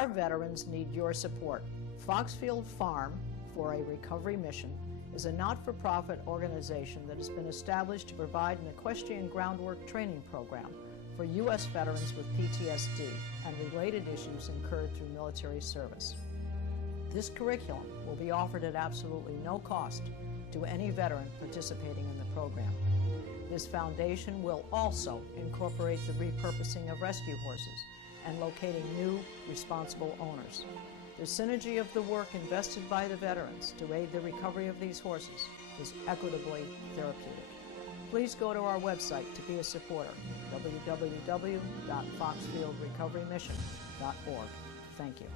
our veterans need your support. Foxfield Farm for a Recovery Mission is a not-for-profit organization that has been established to provide an equestrian groundwork training program for U.S. veterans with PTSD and related issues incurred through military service. This curriculum will be offered at absolutely no cost to any veteran participating in the program. This foundation will also incorporate the repurposing of rescue horses and locating new, responsible owners. The synergy of the work invested by the veterans to aid the recovery of these horses is equitably therapeutic. Please go to our website to be a supporter, www.foxfieldrecoverymission.org. Thank you.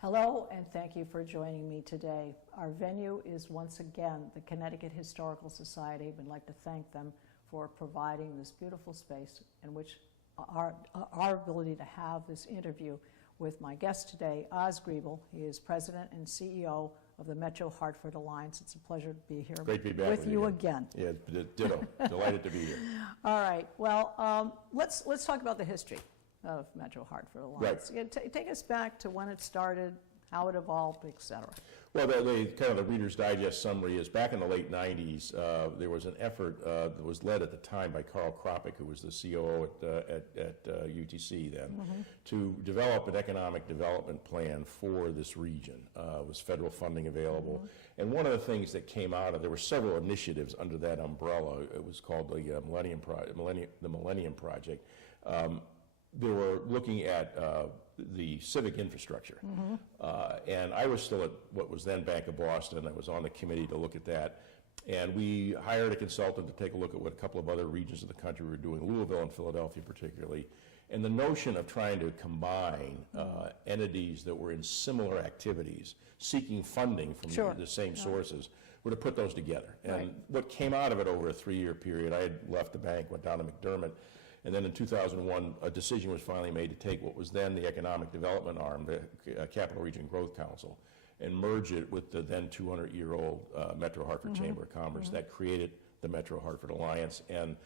Hello, and thank you for joining me today. Our venue is once again the Connecticut Historical Society. We'd like to thank them for providing this beautiful space in which our ability to have this interview with my guest today, Oz Griebel. He is President and CEO of the Metro Hartford Alliance. It's a pleasure to be here. Great to be back with you again. Yeah, ditto. Delighted to be here. All right. Well, let's talk about the history of Metro Hartford Alliance. Right. Yeah, take us back to when it started, how it evolved, et cetera. Well, the kind of the Reader's Digest summary is back in the late 90s, there was an effort that was led at the time by Carl Kropick, who was the COO at UTC then, to develop an economic development plan for this region. Was federal funding available? And one of the things that came out of, there were several initiatives under that umbrella. It was called the Millennium Project. They were looking at the civic infrastructure. And I was still at what was then Bank of Boston. I was on the committee to look at that. And we hired a consultant to take a look at what a couple of other regions of the country were doing, Louisville and Philadelphia particularly. And the notion of trying to combine entities that were in similar activities, seeking funding from the same sources, were to put those together. And what came out of it over a 3-year period, I had left the bank, went down to McDermott, and then in 2001, a decision was finally made to take what was then the economic development arm, the Capital Region Growth Council, and merge it with the then 200-year-old Metro Hartford Chamber of Commerce. That created the Metro Hartford Alliance. And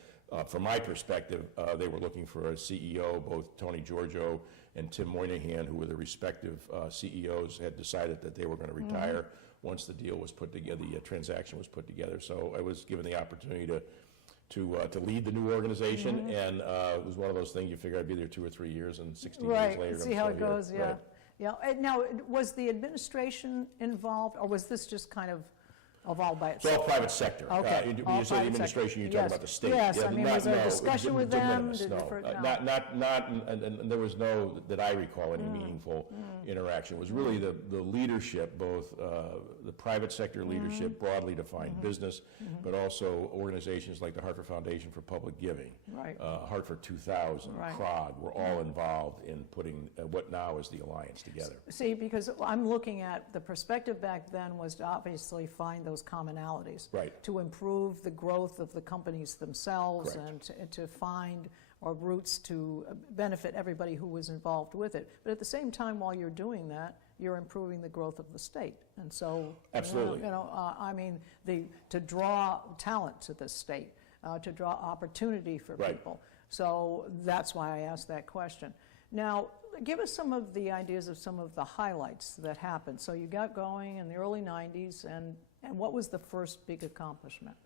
from my perspective, they were looking for a CEO. Both Tony Giorgio and Tim Moynihan, who were the respective CEOs, had decided that they were going to retire once the deal was put together, the transaction was put together. So I was given the opportunity to lead the new organization, and it was one of those things you figure I'd be there 2 or 3 years, and 16 years later, see how it goes. Right. Yeah. And now, was the administration involved, or was this just kind of evolved by itself? It's all private sector. Okay. When you say the administration, you're talking about the state. Yes, I mean, was there a discussion with them? And there was no, that I recall, any meaningful interaction. It was really the leadership, both the private sector leadership, broadly defined business, but also organizations like the Hartford Foundation for Public Giving, Hartford 2000, CROG, were all involved in putting what now is the Alliance together. See, because I'm looking at the perspective back then was to obviously find those commonalities, to improve the growth of the companies themselves, and to find routes to benefit everybody who was involved with it. But at the same time, while you're doing that, you're improving the growth of the state. And so, absolutely, I mean, to draw talent to the state, to draw opportunity for people. So that's why I asked that question. Now, give us some of the ideas of some of the highlights that happened. So you got going in the early 90s, and what was the first big accomplishment?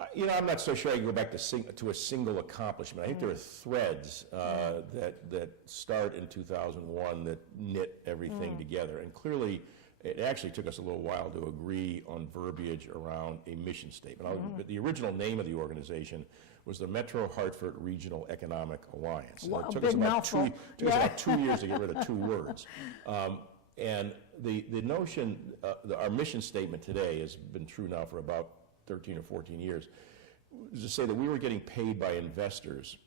I'm not so sure I can go back to a single accomplishment. I think there are threads that start in 2001 that knit everything together. And clearly, it actually took us a little while to agree on verbiage around a mission statement. But the original name of the organization was the Metro Hartford Regional Economic Alliance. Wow, it took us about 2 years to get rid of 2 words. And the notion, our mission statement today has been true now for about 13 or 14 years, is to say that we were getting paid by investors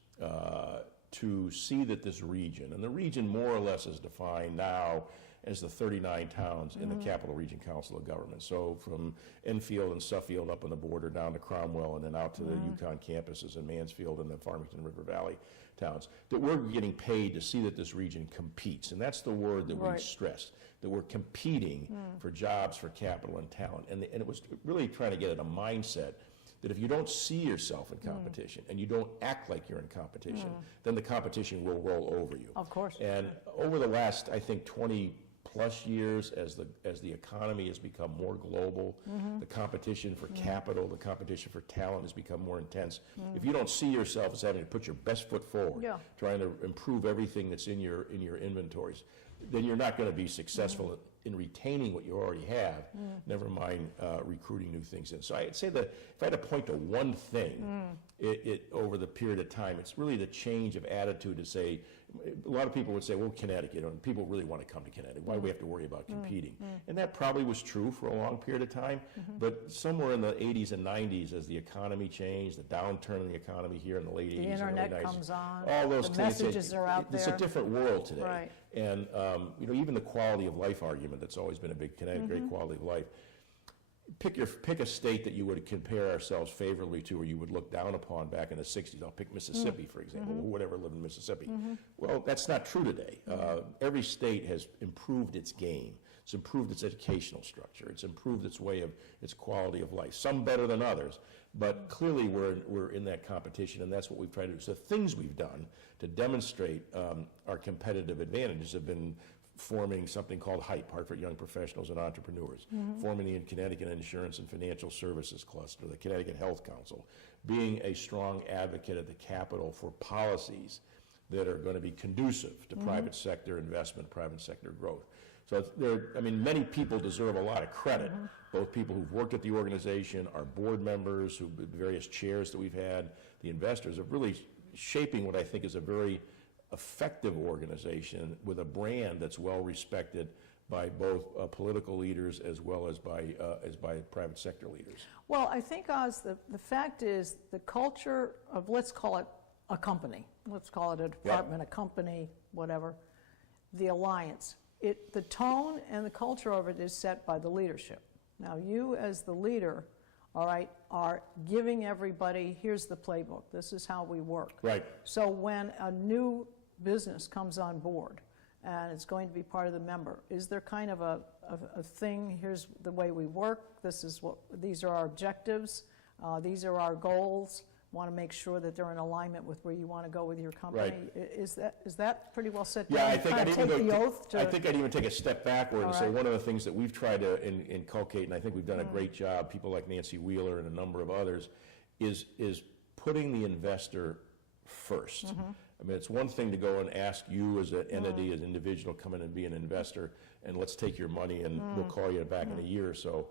to see that this region, and the region more or less is defined now as the 39 towns in the Capital Region Council of Government. So from Enfield and Suffield up on the border down to Cromwell and then out to the Yukon campuses in Mansfield and the Farmington River Valley towns, that we're getting paid to see that this region competes. And that's the word that we stressed, that we're competing for jobs, for capital, and talent. And it was really trying to get at a mindset that if you don't see yourself in competition and you don't act like you're in competition, then the competition will roll over you. Of course. And over the last, I think, 20 plus years, as the economy has become more global, the competition for capital, the competition for talent has become more intense. If you don't see yourself as having to put your best foot forward, trying to improve everything that's in your inventories, then you're not going to be successful in retaining what you already have, never mind recruiting new things in. So I'd say that if I had to point to one thing over the period of time, it's really the change of attitude to say, a lot of people would say, well, Connecticut, and people really want to come to Connecticut. Why do we have to worry about competing? And that probably was true for a long period of time, but somewhere in the 80s and 90s, as the economy changed, the downturn in the economy here in the late 80s and early 90s. The internet comes on, all those the things, messages are out there. It's a different world today. Right. And even the quality of life argument that's always been a big Connecticut, great quality of life. Pick a state that you would compare ourselves favorably to, or you would look down upon back in the 60s. I'll pick Mississippi, for example. Who would ever live in Mississippi? Well, that's not true today. Every state has improved its game. It's improved its educational structure. It's improved its way of its quality of life. Some better than others, but clearly we're in that competition, and that's what we've tried to do. So the things we've done to demonstrate our competitive advantages have been forming something called HYPE, Hartford Young Professionals and Entrepreneurs, forming the Connecticut Insurance and Financial Services Cluster, the Connecticut Health Council, being a strong advocate at the Capitol for policies that are going to be conducive to private sector investment, private sector growth. So many people deserve a lot of credit, both people who've worked at the organization, our board members, various chairs that we've had, the investors, of really shaping what I think is a very effective organization with a brand that's well respected by both political leaders as well as by private sector leaders. Well, I think, Oz, the fact is the culture of, let's call it a company, let's call it a department, a company, whatever, the alliance. The tone and the culture of it is set by the leadership. Now, you as the leader, all right, are giving everybody, here's the playbook, this is how we work. Right. So when a new business comes on board and it's going to be part of the member, is there kind of a thing, here's the way we work, these are our objectives, these are our goals, want to make sure that they're in alignment with where you want to go with your company? Right. Is that pretty well set down? Yeah, I think I'd even take a step backward and say one of the things that we've tried to inculcate, and I think we've done a great job, people like Nancy Wheeler and a number of others, is putting the investor first. I mean, it's one thing to go and ask you as an entity, as an individual, come in and be an investor, and let's take your money and we'll call you back in a year or so.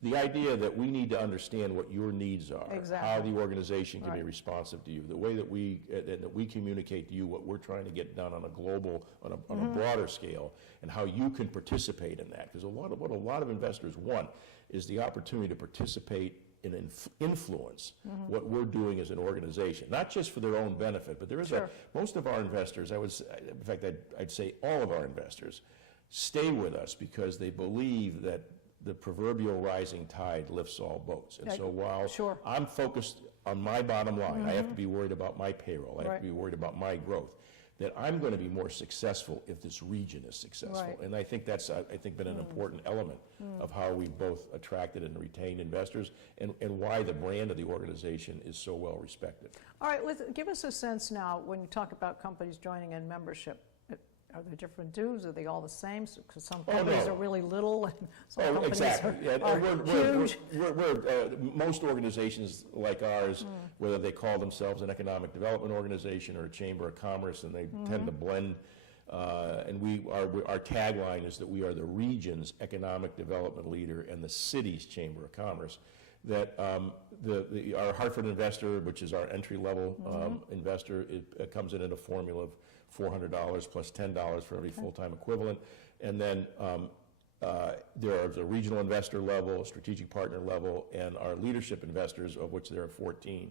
The idea that we need to understand what your needs are, how the organization can be responsive to you, the way that we communicate to you what we're trying to get done on a global, on a broader scale, and how you can participate in that. Because what a lot of investors want is the opportunity to participate in influence what we're doing as an organization, not just for their own benefit, but there is most of our investors, in fact, I'd say all of our investors, stay with us because they believe that the proverbial rising tide lifts all boats. And so while I'm focused on my bottom line, I have to be worried about my payroll, I have to be worried about my growth, that I'm going to be more successful if this region is successful. And I think that's been an important element of how we've both attracted and retained investors and why the brand of the organization is so well respected. All right, give us a sense now when you talk about companies joining in membership. Are there different dues? Are they all the same? Because some companies are really little and some companies are huge. Most organizations like ours, whether they call themselves an economic development organization or a chamber of commerce, and they tend to blend, and our tagline is that we are the region's economic development leader and the city's chamber of commerce. That our Hartford investor, which is our entry-level investor, it comes in at a formula of $400 plus $10 for every full-time equivalent. And then There's a regional investor level, a strategic partner level, and our leadership investors, of which there are 14,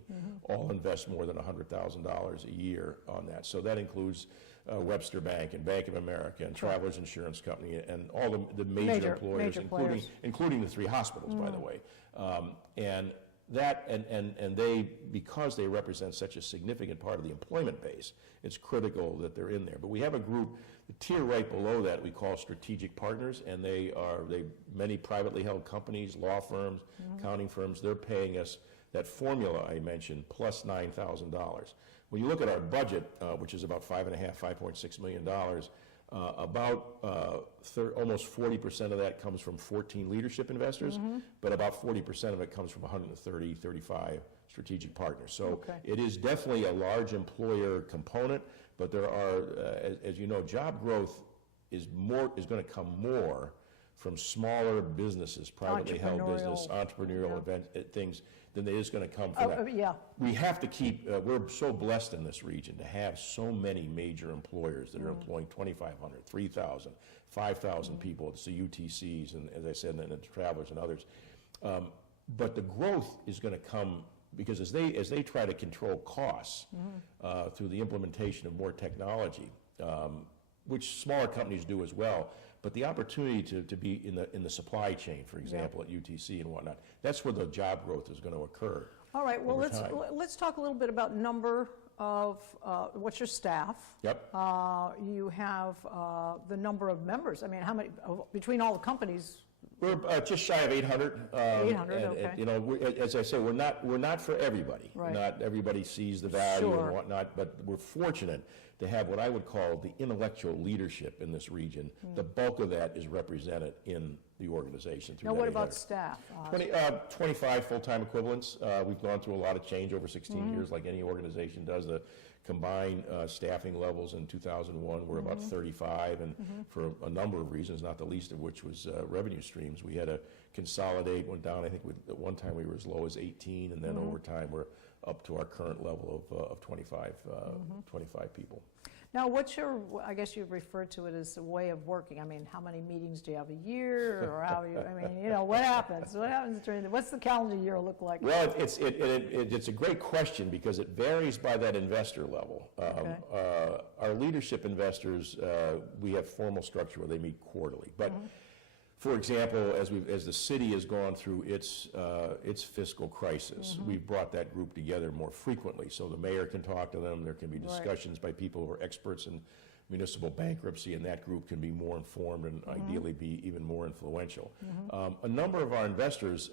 all invest more than $100,000 a year on that. So that includes Webster Bank and Bank of America and Travelers Insurance Company and all the major employers, including the 3 hospitals, by the way. And that, and they, because they represent such a significant part of the employment base, it's critical that they're in there. But we have a group, the tier right below that we call strategic partners, and many privately held companies, law firms, accounting firms, they're paying us that formula I mentioned, plus $9,000. When you look at our budget, which is about $5.6 million, almost 40% of that comes from 14 leadership investors, but about 40% of it comes from 130, 35 strategic partners. So it is definitely a large employer component, but there are, as you know, job growth is going to come more from smaller businesses, privately held business, entrepreneurial things, than it is going to come from that. We have to keep, we're so blessed in this region to have so many major employers that are employing 2,500, 3,000, 5,000 people. It's the UTCs, and as I said, and the Travelers and others. But the growth is going to come because as they try to control costs through the implementation of more technology, which smaller companies do as well, but the opportunity to be in the supply chain, for example, at UTC and whatnot, that's where the job growth is going to occur. All right, well, let's talk a little bit about number of, what's your staff? Yep. You have the number of members. I mean, how many, between all the companies? We're just shy of 800. 800, okay. You know, as I say, we're not for everybody. Right. Not everybody sees the value and whatnot, but we're fortunate to have what I would call the intellectual leadership in this region. The bulk of that is represented in the organization. Now, what about staff? 25 full-time equivalents. We've gone through a lot of change over 16 years, like any organization does. The combined staffing levels in 2001 were about 35, and for a number of reasons, not the least of which was revenue streams. We had to consolidate, went down, I think at one time we were as low as 18, and then over time we're up to our current level of 25 people. Now, what's your, I guess you've referred to it as a way of working. I mean, how many meetings do you have a year, or how you, I mean, you know, what happens? What happens during what's the calendar year look like? Well, it's a great question because it varies by that investor level. Our leadership investors, we have formal structure where they meet quarterly, but for example, as the city has gone through its fiscal crisis, we've brought that group together more frequently. So the mayor can talk to them. There can be discussions by people who are experts in municipal bankruptcy, and that group can be more informed and ideally be even more influential. A number of our investors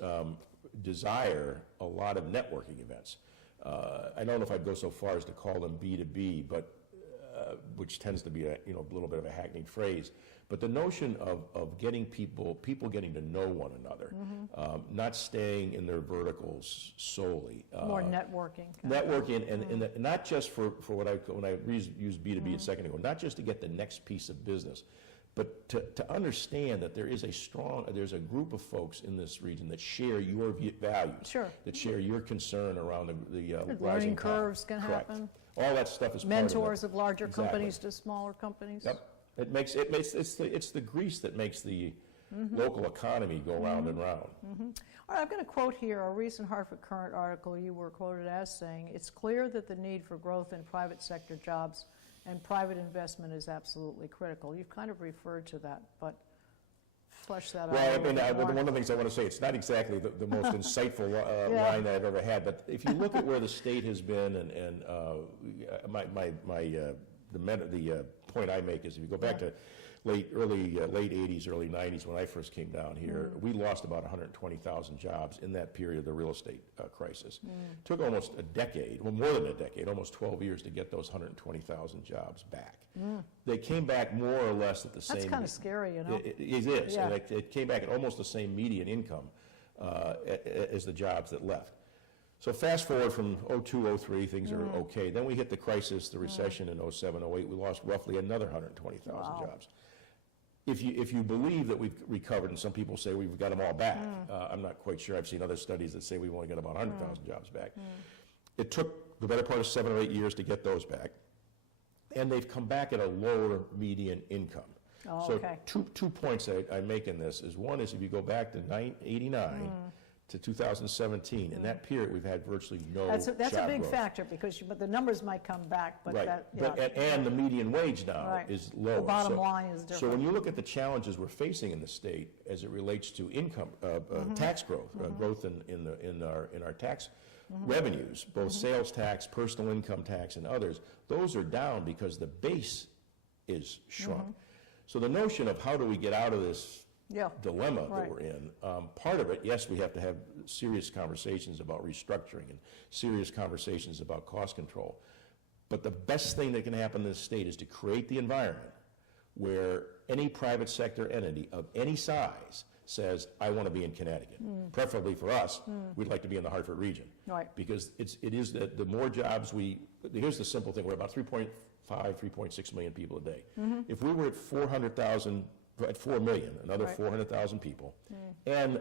desire a lot of networking events. I don't know if I'd go so far as to call them B2B, but which tends to be a little bit of a hackneyed phrase. But the notion of getting people getting to know one another, not staying in their verticals solely. More networking. Networking, and not just for when I used B2B a second ago, not just to get the next piece of business, but to understand that there's a group of folks in this region that share your values, that share your concern around the learning curves can happen. All that stuff is mentors of larger companies to smaller companies. Yep. It's the grease that makes the local economy go round and round. All right, I've got a quote here, a recent Hartford Current article you were quoted as saying, "It's clear that the need for growth in private sector jobs and private investment is absolutely critical." You've kind of referred to that, but flesh that out. Well, I mean, one of the things I want to say, it's not exactly the most insightful line that I've ever had, but if you look at where the state has been, and the point I make is if you go back to late 80s, early 90s when I first came down here, we lost about 120,000 jobs in that period of the real estate crisis. It took almost a decade, well, more than a decade, almost 12 years to get those 120,000 jobs back. They came back more or less at the same... That's kind of scary, you know? It is, and it came back at almost the same median income as the jobs that left. So fast forward from 02, 03, things are okay. Then we hit the crisis, the recession in 07, 08. We lost roughly another 120,000 jobs. If you believe that we've recovered, and some people say we've got them all back, I'm not quite sure. I've seen other studies that say we've only got about 100,000 jobs back. It took the better part of 7 or 8 years to get those back, and they've come back at a lower median income. Oh, So okay. two points I make in this is, one is if you go back to 1989 to 2017, in that period we've had virtually no That's a job big growth. factor, because but the numbers might come back, but Right, that, but, yeah. and the median wage now Right. is lower. The bottom So- line is So different. when you look at the challenges we're facing in the state as it relates to income, tax growth, growth in our tax revenues, both sales tax, personal income tax, and others, those are down because the base is shrunk. So the notion of how do we get out of this Yeah. dilemma that Right. we're in, part of it, yes, we have to have serious conversations about restructuring and serious conversations about cost control. But the best thing that can happen in this state is to create the environment where any private sector entity of any size says, I want to be in Connecticut. Preferably for us, we'd like to be in the Hartford region. Right. Because it is that the more jobs here's the simple thing, we're about 3.5, 3.6 million people a day. If we were at 400,000, at 4 million, another Right. 400,000 people, and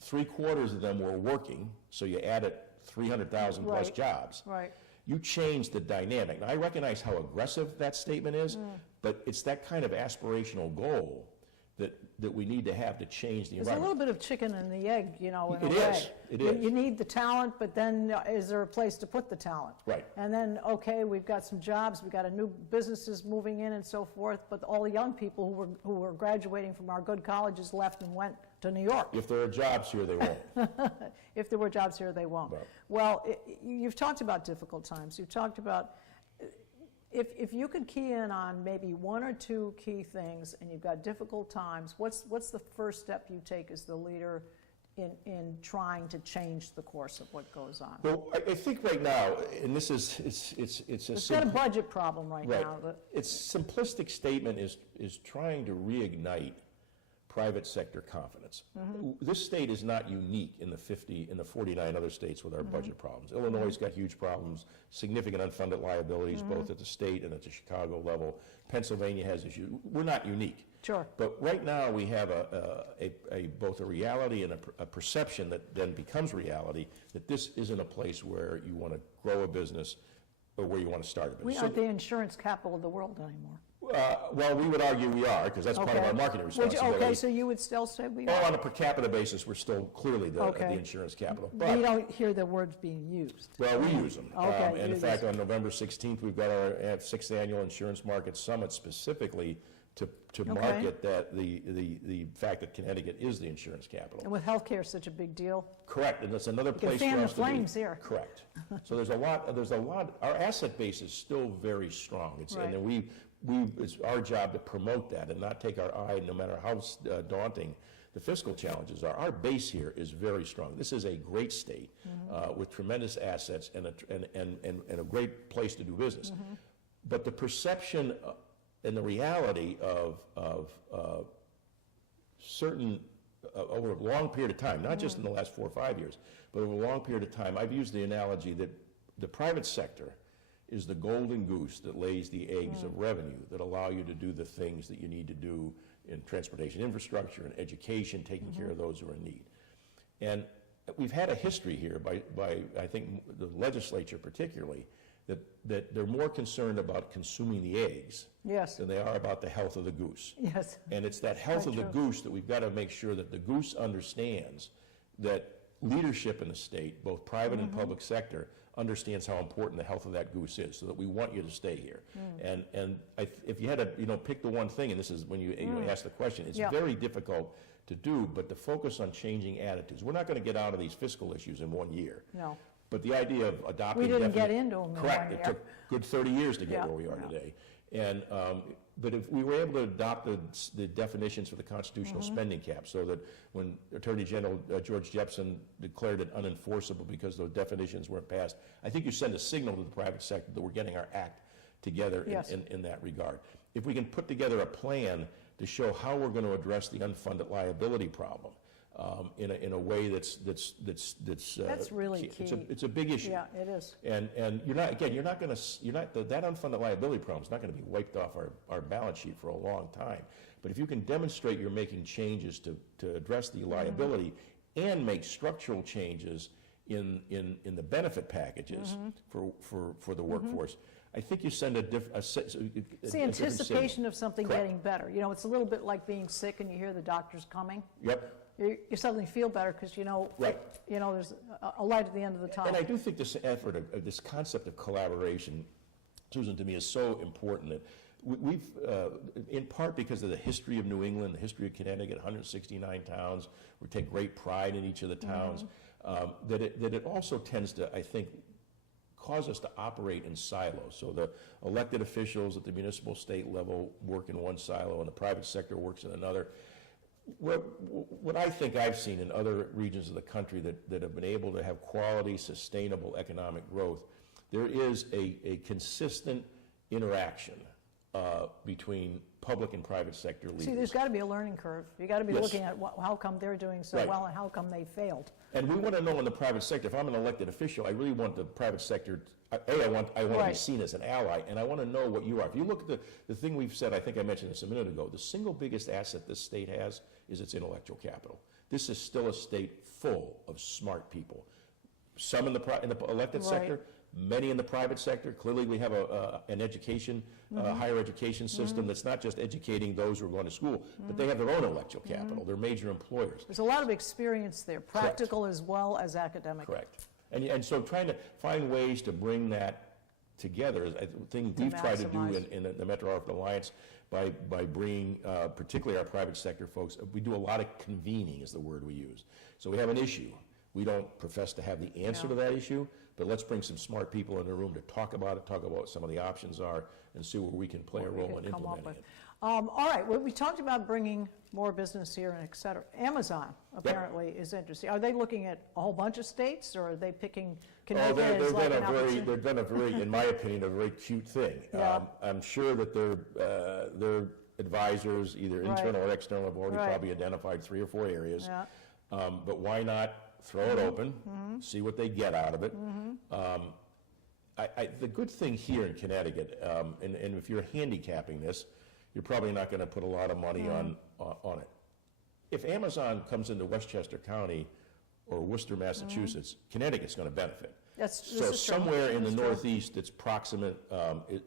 3/4 of them were working, so you added 300,000 plus Right. jobs. Right. You change the dynamic. Now, I recognize how aggressive that statement is, but it's that kind of aspirational goal that we need to have to change the There's a environment. little bit of chicken and the egg, in a It way. is. It is. You need the talent, but then is there a place to put the talent? Right. And then, okay, we've got some jobs, we've got a new businesses moving in and so forth, but all the young people who were graduating from our good colleges left and went to New York. If there are jobs here, they won't. If there were jobs here, they won't. Right. Well, you've talked about difficult times. You've talked about, if you could key in on maybe one or two key things and you've got difficult times, what's the first step you take as the leader in trying to change the course of what goes on? Well, I think right now, and this is, it's a It's got a budget problem right now. Its simplistic statement is trying to reignite private sector confidence. This state is not unique in the 49 other states with our budget problems. Illinois has got huge problems, significant unfunded liabilities, both at the state and at the Chicago level. Pennsylvania has issues. We're not unique. Sure. But right now, we have both a reality and a perception that then becomes reality, that this isn't a place where you want to grow a business or where you want to start a business. We aren't the insurance capital of the world anymore. Well, we would argue we are, because that's part of Okay. our marketing Would you- responsibility. Okay, so you would still say we Oh, are? on a per capita basis, we're still clearly the Okay. insurance capital. We But, don't hear the words being used. well, we use them. Okay, And in you fact, use on November 16th, we've got our 6th Annual Insurance Market Summit specifically to market the fact that Connecticut is the insurance capital. And with healthcare such a big deal, Correct, and that's another can place for fan the us to be. flames here. Correct. So there's a lot, our asset base is still very strong. Right. And then it's our job to promote that and not take our eye, no matter how daunting the fiscal challenges are. Our base here is very strong. This is a great state with tremendous assets and a great place to do business. But the perception and the reality of certain, over a long period of time, not just in the last 4 or 5 years, but over a long period of time, I've used the analogy that the private sector is the golden goose that lays the eggs of revenue that allow you to do the things that you need to do in transportation infrastructure and education, taking care of those who are in need. And we've had a history here by I think the legislature particularly, that they're more concerned about consuming the eggs Yes, than they are about the health of the goose. yes. And it's that health of Quite the true. goose that we've got to make sure that the goose understands that leadership in the state, both private and public sector, understands how important the health of that goose is, so that we want you to stay here. And if you had to pick the one thing, and this is when you ask the question, it's Yeah. very difficult to do, but to focus on changing attitudes. We're not going to get out of these fiscal issues in 1 year. No. But the idea of adopting... We didn't get definite- into them in Correct. 1 It year. took good 30 years to get Yeah, where we are yeah. today. And, but if we were able to adopt the definitions for the constitutional spending cap, so that when Attorney General George Jepsen declared it unenforceable because those definitions weren't passed, I think you send a signal to the private sector that we're getting our act together Yes. in that regard. If we can put together a plan to show how we're going to address the unfunded liability problem in a way that's That's really key. It's a big issue. Yeah, it is. And that unfunded liability problem is not going to be wiped off our balance sheet for a long time. But if you can demonstrate you're making changes to address the liability and make structural changes in the benefit packages for the workforce, I think you send a It's the anticipation of something getting better. You know, it's a little bit like being sick and you hear the doctor's coming. Yep. You suddenly feel better because you know, right. You know, there's a light at the end of the tunnel. And I do think this effort, this concept of collaboration, Susan, to me is so important that we've, in part because of the history of New England, the history of Connecticut, 169 towns, we take great pride in each of the towns, that it also tends to, I think, cause us to operate in silos. So the elected officials at the municipal state level work in one silo and the private sector works in another. What I think I've seen in other regions of the country that have been able to have quality, sustainable economic growth, there is a consistent interaction between public and private sector leaders. See, there's got to be a learning curve. You got to be looking at how come they're doing so well and how come they failed. And we want to know in the private sector, if I'm an elected official, I really want the private sector, I want to be seen as an ally, and I want to know what you are. If you look at the thing we've said, I think I mentioned this a minute ago, the single biggest asset this state has is its intellectual capital. This is still a state full of smart people. Some in the elected sector, many in the private sector. Clearly we have an education, higher education system that's not just educating those who are going to school, but they have their own intellectual capital. They're major employers. There's a lot of experience there, practical as well as academic. Correct. And so trying to find ways to bring that together is a thing we've tried to do in the Metro Hartford Alliance by bringing, particularly our private sector folks, we do a lot of convening is the word we use. So we have an issue. We don't profess to have the answer to that issue, but let's bring some smart people in the room to talk about it, talk about what some of the options are, and see where we can play a role in implementing it. All right, well, we talked about bringing more business here and et cetera. Amazon apparently is interesting. Are they looking at a whole bunch of states, or are they picking Connecticut as like an opportunity? They've done a very, in my opinion, a very cute thing. I'm sure that their advisors, either internal or external, have already probably identified 3 or 4 areas. But why not throw it open, see what they get out of it. The good thing here in Connecticut, and if you're handicapping this, you're probably not going to put a lot of money on it. If Amazon comes into Westchester County or Worcester, Massachusetts, Connecticut's going to benefit. So somewhere in the Northeast that's proximate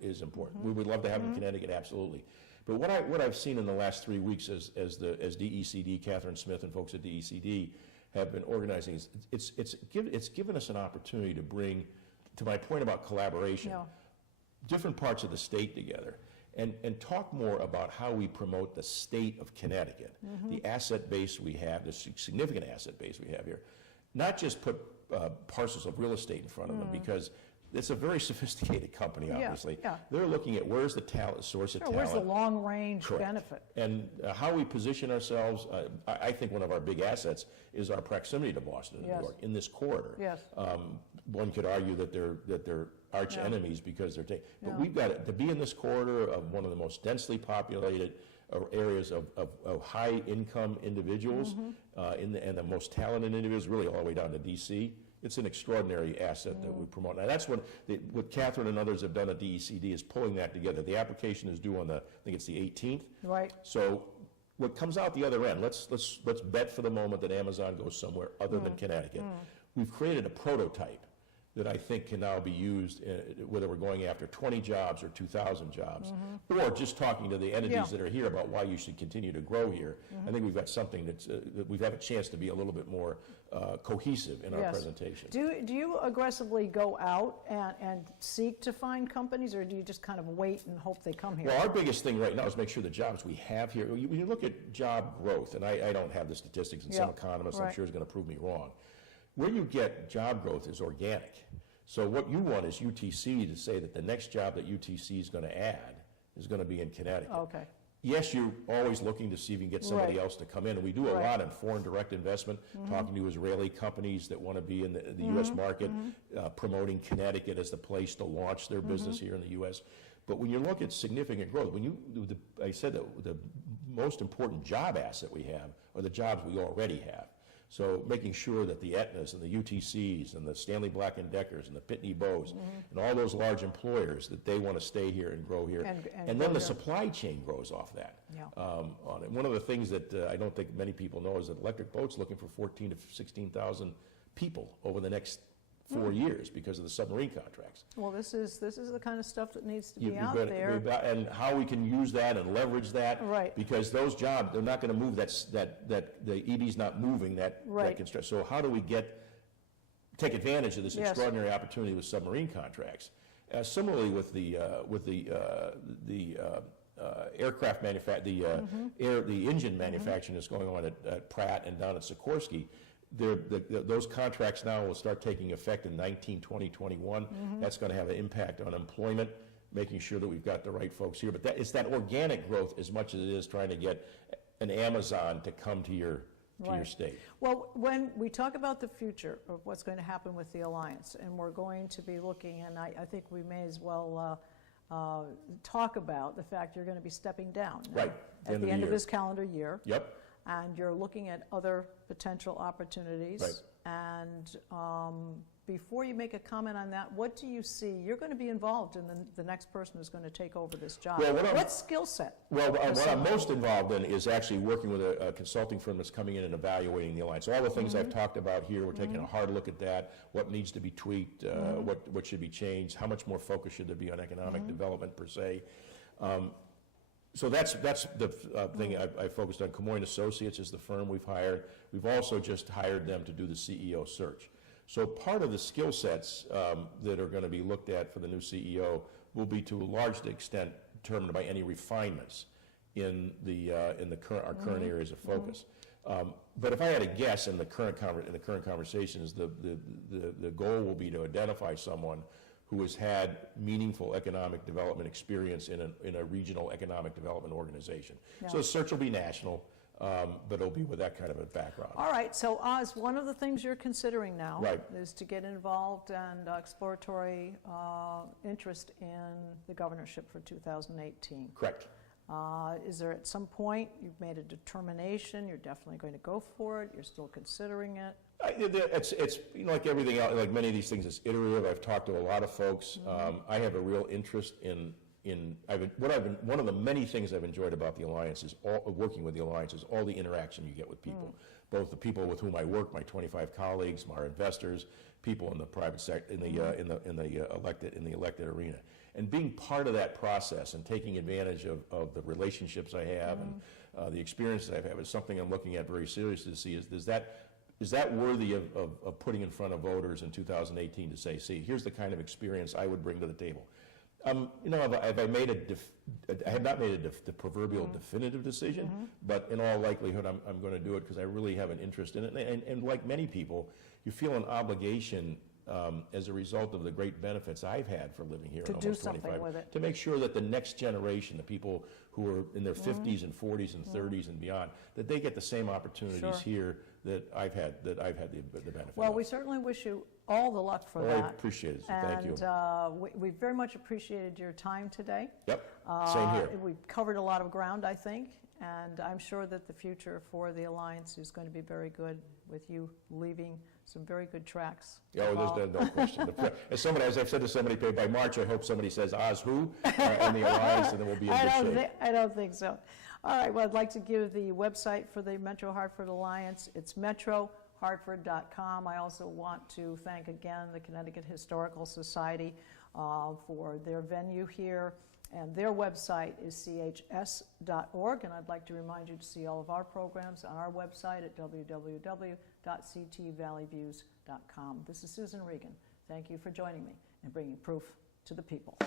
is important. We would love to have it in Connecticut, absolutely. But what I've seen in the last 3 weeks as DECD, Catherine Smith and folks at DECD have been organizing, it's given us an opportunity to bring, to my point about collaboration, different parts of the state together and talk more about how we promote the state of Connecticut, the asset base we have, the significant asset base we have here. Not just put parcels of real estate in front of them, because it's a very sophisticated company, obviously. They're looking at where's the talent, source of talent. Where's the long-range benefit? And how we position ourselves, I think one of our big assets is our proximity to Boston and New York in this corridor. One could argue that they're arch enemies because they're taking, but we've got to be in this corridor of one of the most densely populated areas of high income individuals and the most talented individuals, really all the way down to DC. It's an extraordinary asset that we promote. Now that's what Catherine and others have done at DECD is pulling that together. The application is due on I think it's the 18th. Right. So what comes out the other end, let's bet for the moment that Amazon goes somewhere other than Connecticut. We've created a prototype that I think can now be used, whether we're going after 20 jobs or 2,000 jobs, or just talking to the entities that are here about why you should continue to grow here. I think we've got something that we've had a chance to be a little bit more cohesive in our presentation. Do you aggressively go out and seek to find companies, or do you just kind of wait and hope they come here? Well, our biggest thing right now is make sure the jobs we have here, when you look at job growth, and I don't have the statistics, and some economist I'm sure is going to prove me wrong, where you get job growth is organic. So what you want is UTC to say that the next job that UTC is going to add is going to be in Connecticut. Okay. Yes, you're always looking to see if you can get somebody else to come in, and we do a lot in foreign direct investment, talking to Israeli companies that want to be in the U.S. market, promoting Connecticut as the place to launch their business here in the U.S. But when you look at significant growth, I said that the most important job asset we have are the jobs we already have. So making sure that the Aetnas and the UTCs and the Stanley Black & Deckers and the Pitney Bowes and all those large employers, that they want to stay here and grow here. And then the supply chain grows off that. On it. One of the things that I don't think many people know is that Electric Boat's looking for 14,000 to 16,000 people over the next 4 years because of the submarine contracts. Well, this is the kind of stuff that needs to be You've out got- there. and how we can use that and leverage that. Right. Because those jobs, they're not going to move that the ED's not moving that Right. construction. So how do we take advantage of this Yes. extraordinary opportunity with submarine contracts? Similarly with the aircraft the engine manufacturing that's going on at Pratt and down at Sikorsky. Those contracts now will start taking effect in 19, 20, 21. That's going to have an impact on employment, making sure that we've got the right folks here. But it's that organic growth as much as it is trying to get an Amazon to come to your state. Well, when we talk about the future of what's going to happen with the Alliance, and we're going to be looking, and I think we may as well talk about the fact you're going to be stepping down Right. at the end of this calendar year. Yep. And you're looking at other potential opportunities. Right. And before you make a comment on that, what do you see? You're going to be involved in the next person who's going to take over this job. Well, what skill set? Well, what I'm most involved in is actually working with a consulting firm that's coming in and evaluating the Alliance. All the things I've talked about here, we're taking a hard look at that, what needs to be tweaked, what should be changed, how much more focus should there be on economic development per se. So that's the thing I focused on. Camoin Associates is the firm we've hired. We've also just hired them to do the CEO search. So part of the skill sets that are going to be looked at for the new CEO will be to a large extent determined by any refinements in our current areas of focus. But if I had to guess in the current conversations, the goal will be to identify someone who has had meaningful economic development experience in a regional economic development organization. Yeah. So the search will be national, but it'll be with that kind of a background. All right, so Oz, one of the things you're considering now Right. is to get involved and exploratory interest in the governorship for 2018. Correct. Is there at some point you've made a determination, you're definitely going to go for it, you're still considering it? It's like everything else, like many of these things, it's iterative. I've talked to a lot of folks. I have a real interest in one of the many things I've enjoyed about the Alliance is working with the Alliance is all the interaction you get with people, both the people with whom I work, my 25 colleagues, our investors, people in the private sector, in the elected arena, and being part of that process and taking advantage of the relationships I have and the experiences I've had is something I'm looking at very seriously to see is that worthy of putting in front of voters in 2018 to say, see, here's the kind of experience I would bring to the table. I have not made the proverbial definitive decision, but in all likelihood, I'm going to do it because I really have an interest in it. And like many people, you feel an obligation as a result of the great benefits I've had for living here To in do almost something 25 with it. to make sure that the next generation, the people who are in their 50s and 40s and 30s and beyond, that they get the same opportunities Sure. here that I've had the benefit Well, of. we certainly wish you all the luck for Oh, that. I appreciate it. Thank you. And we very much appreciated your time today. Yep, same here. We've covered a lot of ground, I think, and I'm sure that the future for the Alliance is going to be very good with you leaving some very good tracks. Oh, there's no question. As I've said to somebody, by March, I hope somebody says Oz who and the Alliance, and then we'll be in good shape. I don't think so. All right, well, I'd like to give the website for the Metro Hartford Alliance. It's metrohartford.com. I also want to thank again the Connecticut Historical Society for their venue here, and their website is chs.org, and I'd like to remind you to see all of our programs on our website at www.ctvalleyviews.com. This is Susan Regan. Thank you for joining me and bringing proof to the people.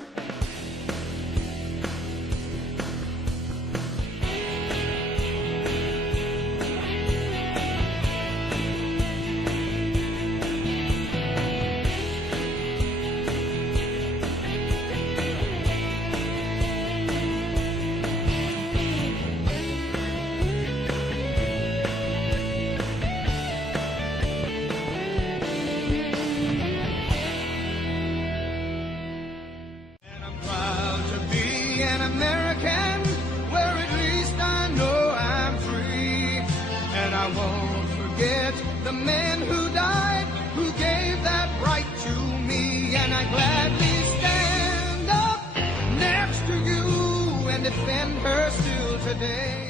The men who died, who gave that right to me, and I gladly stand up next to you and defend her still today.